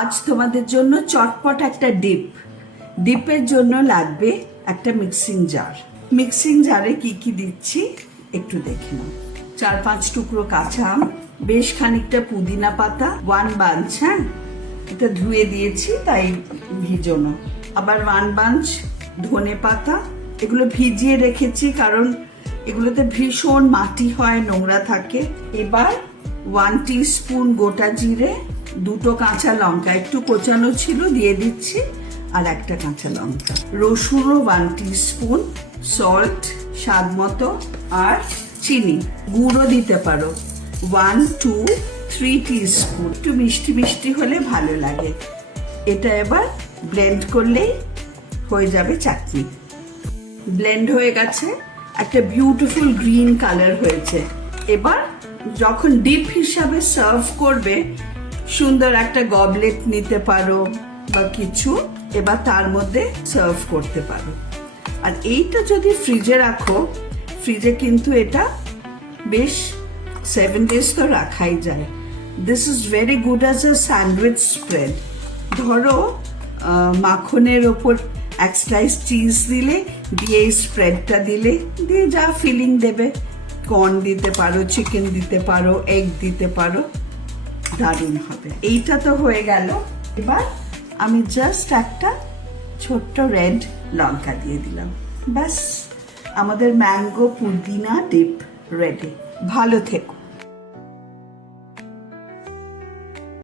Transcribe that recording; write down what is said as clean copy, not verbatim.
আজ তোমাদের জন্য চটপট একটা ডিপের জন্য লাগবে একটা মিক্সিং জার। মিক্সিং জারে কি কি দিচ্ছি একটু দেখে নাও। 4-5 টুকরো কাঁচা আম, বেশ খানিকটা পুদিনা পাতা, 1 বাঞ্চ, হ্যাঁ এটা ধুয়ে দিয়েছি তাই ভিজানো, আবার 1 বাঞ্চ ধনে পাতা, এগুলো ভিজিয়ে রেখেছি কারণ এগুলোতে ভীষণ মাটি হয়, নোংরা থাকে। এবার 1 টিস্পুন গোটা জিরে, 2টো কাঁচা লঙ্কা একটু কোচানো ছিল দিয়ে দিচ্ছি, আর একটা কাঁচা লঙ্কা, রসুনও 1 টিস্পুন, সল্ট স্বাদ মতো, আর চিনি, গুঁড়ো দিতে পারো 1-2-3 টিস্পুন, একটু মিষ্টি মিষ্টি হলে ভালো লাগে। এটা এবার ব্লেন্ড করলেই হয়ে যাবে চাটনি। ব্লেন্ড হয়ে গেছে, একটা বিউটিফুল গ্রিন কালার হয়েছে। এবার যখন ডিপ হিসাবে সার্ভ করবে, সুন্দর একটা গবলেট নিতে পারো বা কিছু, এবার তার মধ্যে সার্ভ করতে পারো। আর এইটা যদি ফ্রিজে রাখো, ফ্রিজে কিন্তু এটা বেশ 7 days তো রাখাই যায়। This is very good as a sandwich spread. ধরো মাখনের ওপর এক স্লাইস চিজ দিলে, দিয়ে এই স্প্রেডটা দিলে, দিয়ে যা ফিলিং দেবে, কর্ন দিতে পারো, চিকেন দিতে পারো, এগ দিতে পারো, দারুণ হবে। এইটা তো হয়ে গেল। এবার আমি জাস্ট একটা ছোট্ট রেড লঙ্কা দিয়ে দিলাম, ব্যাস আমাদের ম্যাঙ্গো পুদিনা ডিপ রেডি। ভালো থেকো।